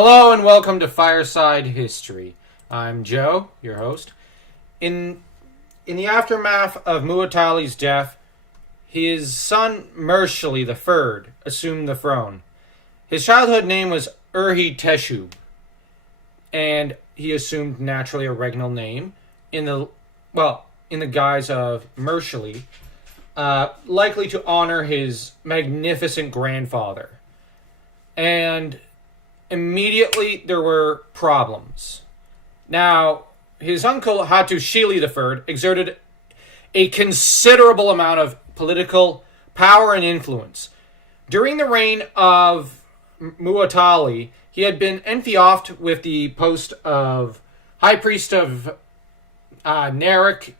Hello and welcome to Fireside History. I'm Joe, your host. In the aftermath of Mu'tali's death, his son Mershali III assumed the throne. His childhood name was Teshub, and he assumed naturally a regnal name in the guise of Mershali, likely to honor his magnificent grandfather. And immediately there were problems. Now, his uncle Hatusili III exerted a considerable amount of political power and influence. During the reign of Mu'tali, he had been enfiofed with the post of High Priest of Narek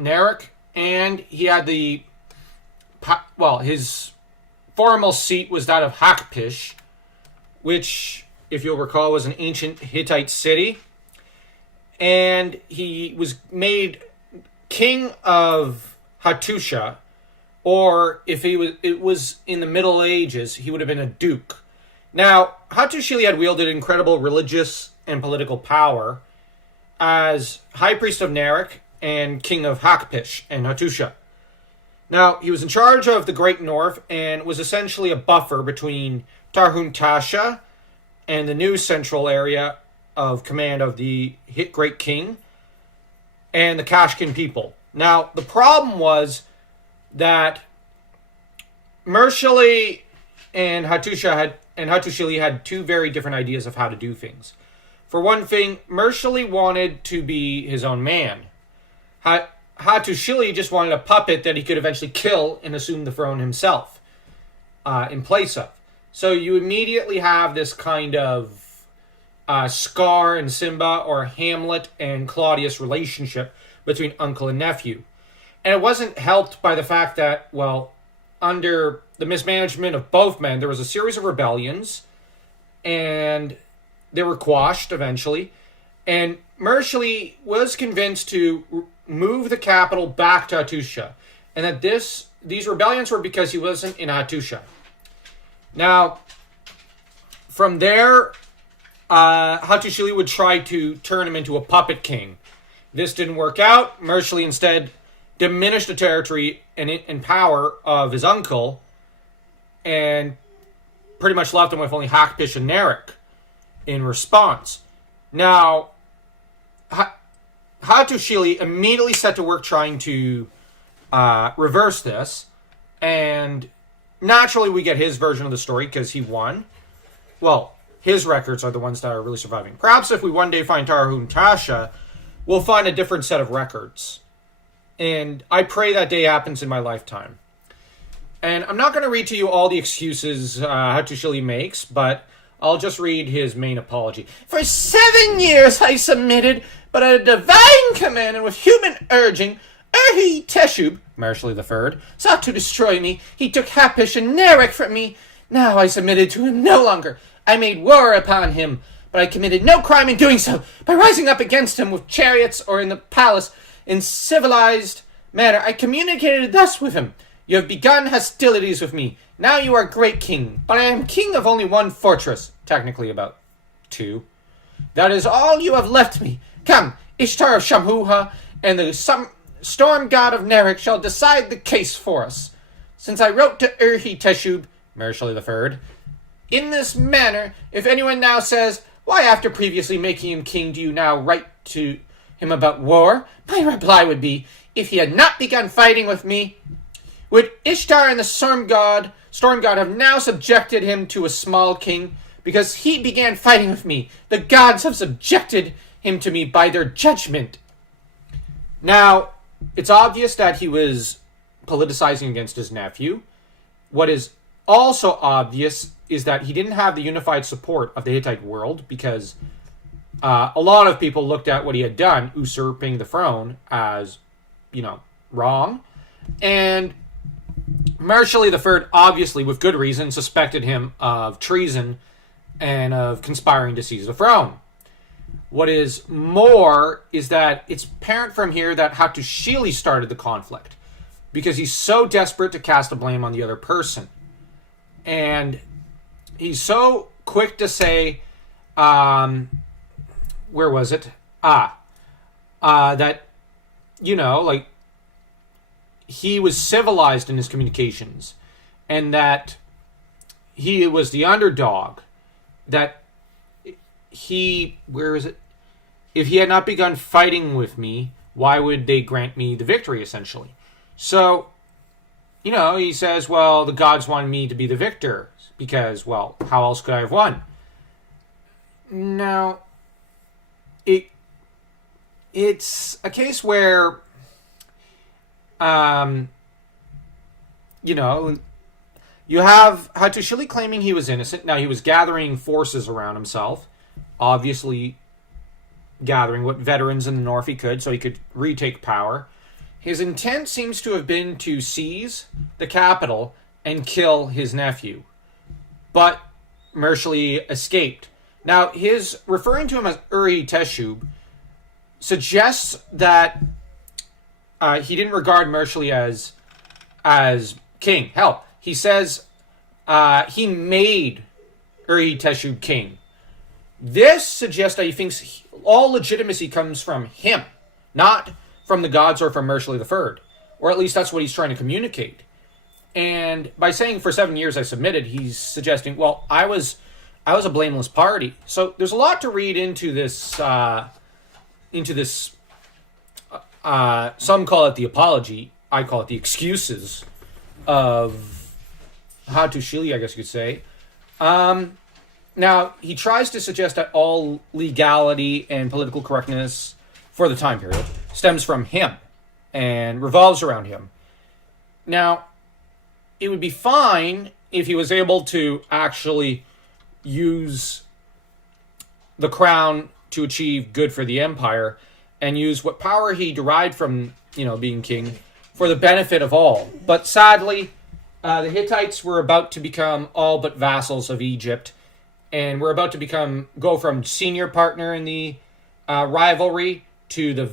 Narek, and he had his formal seat was that of Hakpish, which, if you'll recall, was an ancient Hittite city. And he was made king of Hattusha, or if it was in the Middle Ages, he would have been a duke. Now, Hatusili had wielded incredible religious and political power as High Priest of Narek and King of Hakpish and Hattusha. Now, he was in charge of the Great North and was essentially a buffer between Tarhun Tasha and the new central area of command of the Great King and the Kashkin people. Now, the problem was that Mershali and Hatusili had two very different ideas of how to do things. For one thing, Mershali wanted to be his own man. Hatusili just wanted a puppet that he could eventually kill and assume the throne himself in place of. So you immediately have this kind of Scar and Simba, or Hamlet and Claudius relationship between uncle and nephew. And it wasn't helped by the fact that, under the mismanagement of both men, there was a series of rebellions, and they were quashed eventually. And Mershali was convinced to move the capital back to Hattusha, and that these rebellions were because he wasn't in Hattusha. Now, from there, Hatusili would try to turn him into a puppet king. This didn't work out. Mershali instead diminished the territory and power of his uncle, and pretty much left him with only Hakpish and Narek in response. Now, Hatusili immediately set to work trying to reverse this, and naturally we get his version of the story because he won. Well, his records are the ones that are really surviving. Perhaps if we one day find Tarhun Tasha, we'll find a different set of records. And I pray that day happens in my lifetime. And I'm not going to read to you all the excuses Hatusili makes, but I'll just read his main apology. For 7 years I submitted, but at a divine command and with human urging, Teshub, Mershali III, sought to destroy me. He took Hapish and Narek from me. Now I submitted to him no longer. I made war upon him, but I committed no crime in doing so. By rising up against him with chariots or in the palace, in civilized manner, I communicated thus with him. You have begun hostilities with me. Now you are great king, but I am king of only one fortress, technically about 2. That is all you have left me. Come, Ishtar of Shamhuha and the storm god of Narek shall decide the case for us. Since I wrote to Teshub, Mershali III, in this manner, if anyone now says, why after previously making him king do you now write to him about war? My reply would be, if he had not begun fighting with me, would Ishtar and the storm god have now subjected him to a small king? Because he began fighting with me. The gods have subjected him to me by their judgment. Now, it's obvious that he was politicizing against his nephew. What is also obvious is that he didn't have the unified support of the Hittite world, because a lot of people looked at what he had done, usurping the throne, as, wrong. And Mershali III, obviously, with good reason, suspected him of treason and of conspiring to seize the throne. What is more is that it's apparent from here that Hatusili started the conflict, because he's so desperate to cast the blame on the other person. And he's so quick to say, where was it? That, like, he was civilized in his communications, and that he was the underdog, that where is it? If he had not begun fighting with me, why would they grant me the victory, essentially? So, he says, well, the gods wanted me to be the victor, because, well, how else could I have won? Now, it's a case where, you have Hatusili claiming he was innocent. Now, he was gathering forces around himself, obviously gathering what veterans in the north he could, so he could retake power. His intent seems to have been to seize the capital and kill his nephew, but mercifully escaped. Now, his referring to him as Uri-Teshub suggests that he didn't regard mercifully as king. Hell, he says he made Uri-Teshub king. This suggests that he thinks all legitimacy comes from him, not from the gods or from mercifully III. Or at least that's what he's trying to communicate. And by saying for 7 years I submitted, he's suggesting, well, I was a blameless party. So there's a lot to read into this. Some call it the apology. I call it the excuses of Hatusili, I guess you could say. Now, he tries to suggest that all legality and political correctness for the time period stems from him and revolves around him. Now, it would be fine if he was able to actually use the crown to achieve good for the empire and use what power he derived from, being king for the benefit of all. But sadly, the Hittites were about to become all but vassals of Egypt, and were about to go from senior partner in the rivalry to the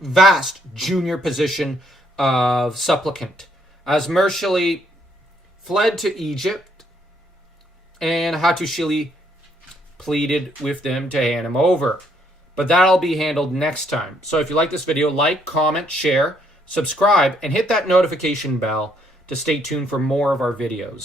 vast junior position of supplicant, as Mershali fled to Egypt, and Hatusili pleaded with them to hand him over. But that'll be handled next time. So if you like this video, like, comment, share, subscribe, and hit that notification bell to stay tuned for more of our videos.